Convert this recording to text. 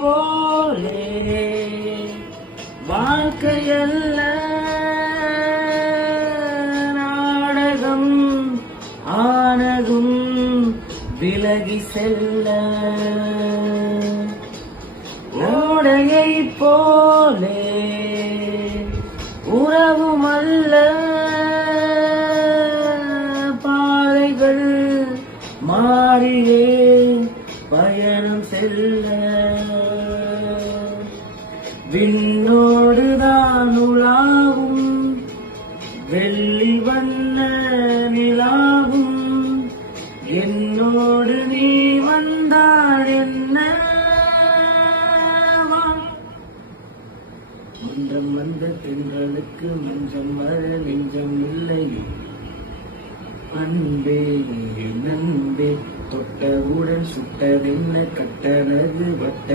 போலே வாழ்க்கையல்ல நாடகம் ஆனதும் விலகி செல்ல ஓடையை போலே உறவுமல்ல பாதைகள் மாறியே பயணம் செல்ல விண்ணோடுதான் உலாவும் வெள்ளி வண்ண நிலாவும் என்னோடு நீ வந்தாள் என்ன மன்றம் வந்த பெண்களுக்கு மஞ்சம் வர நெஞ்சம் இல்லை அன்பே நன்பே தொட்டவுடன் சுட்டதென்ன கட்டனது வட்ட